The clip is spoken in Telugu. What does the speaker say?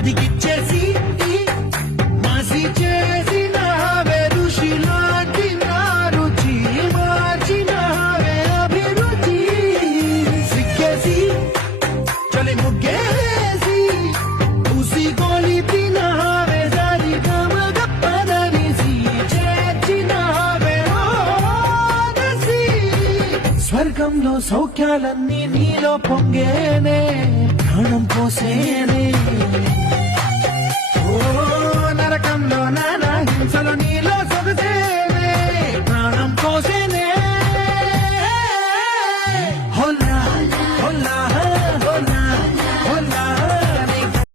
మదికిచ్చేసి మాసి చేసినావే ఋషిలాంటి నా రుచి మార్చినావే అభిరుచి సిక్కేసి చలి ముగ్గేసి ఉసి గోలిపినావే దారి గమగప్పదనిసి చేర్చినావే ఓదసి స్వర్గంలో సౌఖ్యాలన్నీ నీలో పొంగేనే ప్రాణం పోసేనే